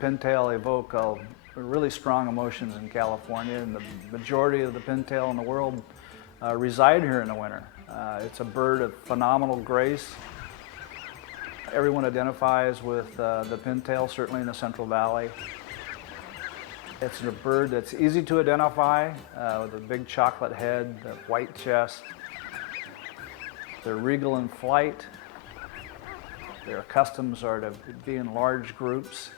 pintail evoke really strong emotions in California, and the majority of the pintail in the world reside here in the winter. It's a bird of phenomenal grace. Everyone identifies with the pintail, certainly in the Central Valley. It's a bird that's easy to identify, with a big chocolate head, a white chest. They're regal in flight. Their customs are to be in large groups.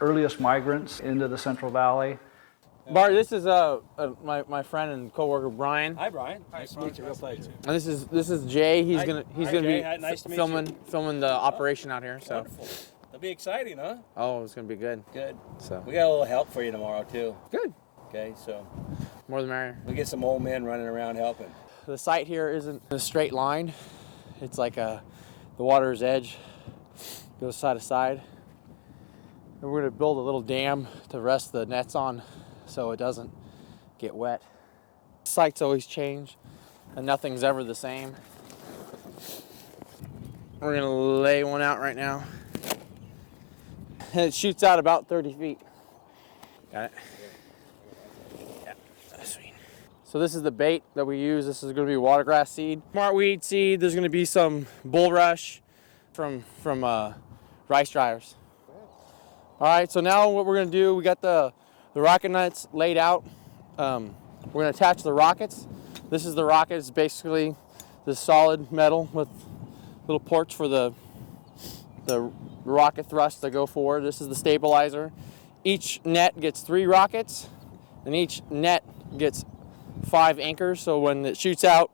Earliest migrants into the Central Valley. Bart, this is my friend and coworker Brian. Hi, Brian. Nice to meet you. Real pleasure. And this is Jay. He's gonna Jay. be Nice to meet filming the operation out here. So. Wonderful. It'll be exciting, huh? Oh, it's gonna be good. Good. So. We got a little help for you tomorrow too. Good. Okay, so. More the merrier. We get some old men running around helping. The site here isn't a straight line. It's like the water's edge goes side to side. And we're gonna build a little dam to rest the nets on so it doesn't get wet. Sites always change and nothing's ever the same. We're gonna lay one out right now. And it shoots out about 30 feet. Got it? Yeah, sweet. So this is the bait that we use. This is gonna be watergrass seed. Smartweed seed, there's gonna be some bulrush from rice dryers. All right, so now what we're gonna do, we got the rocket nuts laid out. We're gonna attach the rockets. This is the rocket. It's basically this solid metal with little ports for the rocket thrust to go forward. This is the stabilizer. Each net gets 3 rockets, and each net gets 5 anchors. So when it shoots out,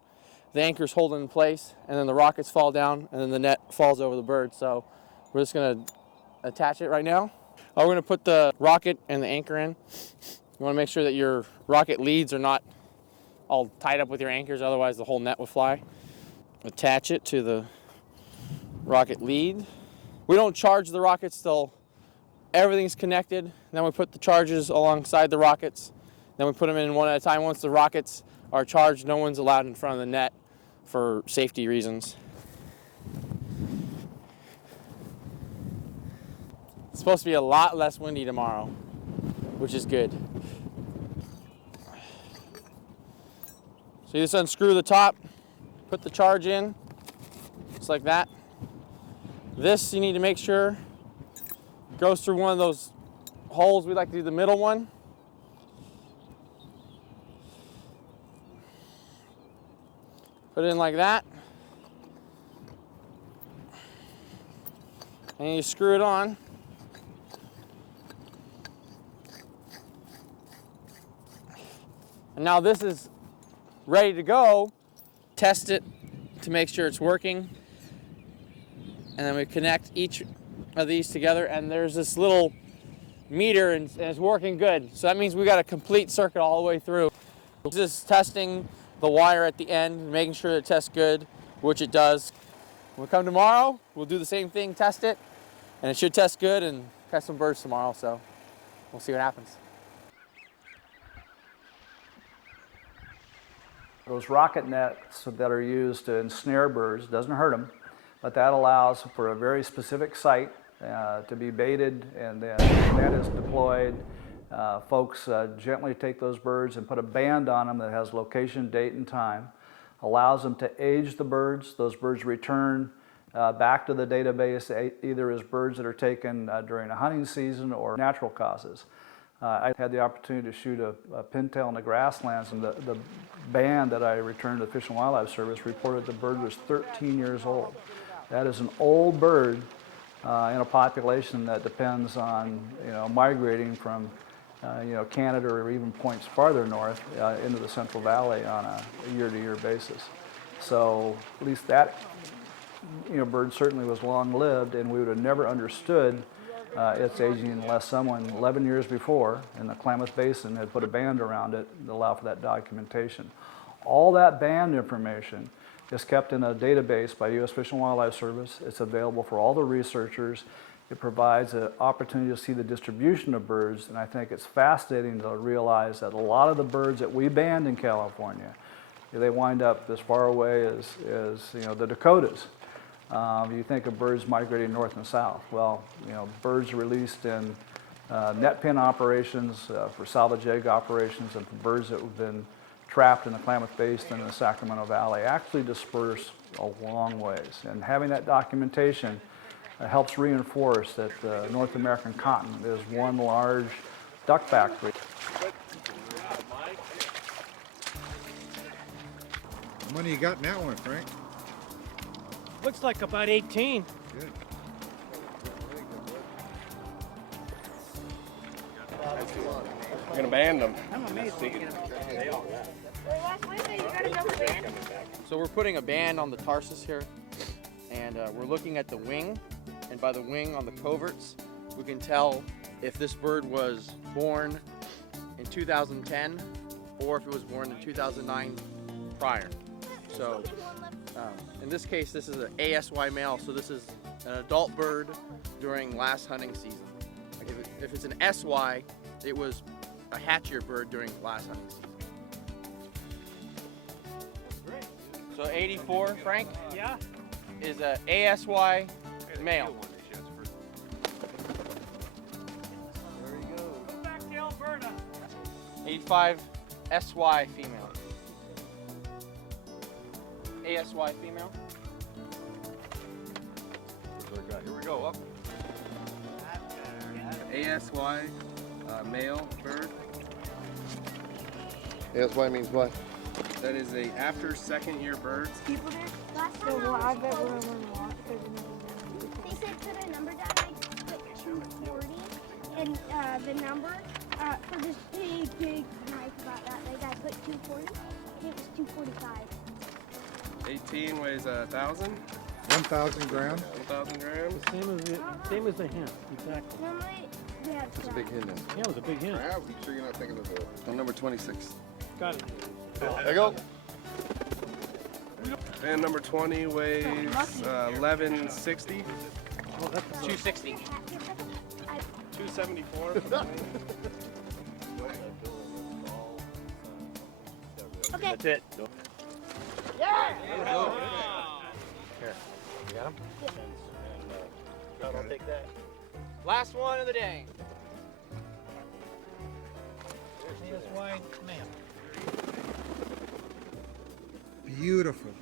the anchor's holding in place, and then the rockets fall down, and then the net falls over the bird. So we're just gonna attach it right now. We're gonna put the rocket and the anchor in. You wanna make sure that your rocket leads are not all tied up with your anchors, otherwise the whole net would fly. Attach it to the rocket lead. We don't charge the rockets till everything's connected. Then we put the charges alongside the rockets. Then we put them in one at a time. Once the rockets are charged, no one's allowed in front of the net for safety reasons. It's supposed to be a lot less windy tomorrow, which is good. So you just unscrew the top, put the charge in, just like that. This, you need to make sure goes through one of those holes. We like to do the middle one. Put it in like that. And you screw it on. And now this is ready to go. Test it to make sure it's working. And then we connect each of these together, and there's this little meter, and it's working good. So that means we got a complete circuit all the way through. Just testing the wire at the end, making sure it tests good, which it does. When we come tomorrow, we'll do the same thing, test it, and it should test good, and catch some birds tomorrow, so we'll see what happens. Those rocket nets that are used to ensnare birds, doesn't hurt them, but that allows for a very specific site to be baited, and then the net is deployed. Folks gently take those birds and put a band on them that has location, date, and time. Allows them to age the birds. Those birds return back to the database either as birds that are taken during a hunting season or natural causes. I had the opportunity to shoot a pintail in the grasslands, and the band that I returned to the Fish and Wildlife Service reported the bird was 13 years old. That is an old bird in a population that depends on migrating from Canada or even points farther north into the Central Valley on a year-to-year basis. So at least that bird certainly was long-lived, and we would have never understood its aging unless someone 11 years before in the Klamath Basin had put a band around it to allow for that documentation. All that band information is kept in a database by U.S. Fish and Wildlife Service. It's available for all the researchers. It provides an opportunity to see the distribution of birds, and I think it's fascinating to realize that a lot of the birds that we banned in California, they wind up as far away as the Dakotas. You think of birds migrating north and south. Well, you know, birds released in net pen operations, for salvage egg operations, and for birds that have been trapped in the Klamath Basin and the Sacramento Valley actually disperse a long ways. And having that documentation helps reinforce that North American cotton is one large duck factory. How many you got in that one, Frank? Looks like about 18. Good. We're gonna band them. So we're putting a band on the tarsus here, and we're looking at the wing, and by the wing on the coverts, we can tell if this bird was born in 2010 or if it was born in 2009 prior. So in this case, this is an ASY male, so this is an adult bird during last hunting season. Like if it's an SY, it was a hatchier bird during last hunting season. So 84, Frank? Yeah. Is a ASY male. Go back to Alberta. 85 SY female. ASY female. Here we go, up. ASY, male bird. ASY means what? That is a after second year bird. People there? Last time I bet we're going to walk. They said put a number down. I put 240, and the number for this big knife about that big, I put 240, and it was 245. 18 weighs 1,000. 1,000 grams? 1,000 grams. Same as the hen. Exactly. Normally, we have That's a big hint. Yeah, it was a big hen. Yeah, you sure you're not thinking of the Number 26. Got it. There you go. And number 20 weighs 1160. Oh, that's 260. 274. Okay. That's it. Here, you got him? I'll take that. Last one of the day. ASY male. Beautiful.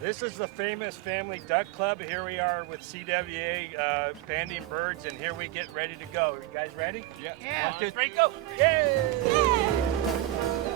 This is the famous Family Duck Club. Here we are with CWA banding birds, and here we get ready to go. You guys ready? Yeah. 1, 2, 3, go! Yay!